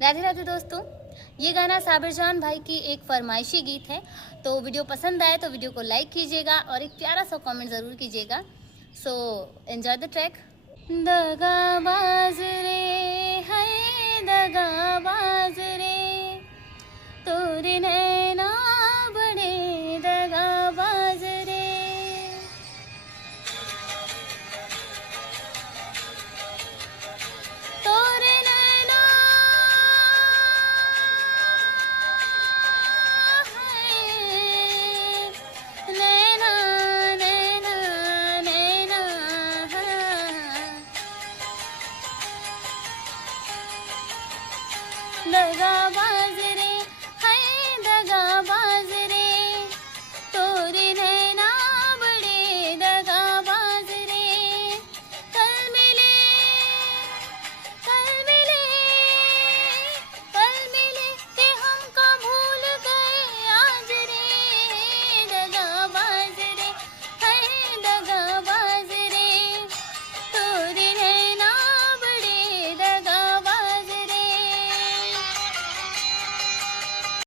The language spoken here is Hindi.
राधे राधे दोस्तों, ये गाना साबिर जान भाई की एक फरमाइशी गीत है। तो वीडियो पसंद आए तो वीडियो को लाइक कीजिएगा और एक प्यारा सा कमेंट ज़रूर कीजिएगा। So enjoy the track. दगाबाज रे है दगाबाज रे, तोरे नैना बड़े दगाबाज रे, तोरे नैना है, नैना नैना नैना दगाबाज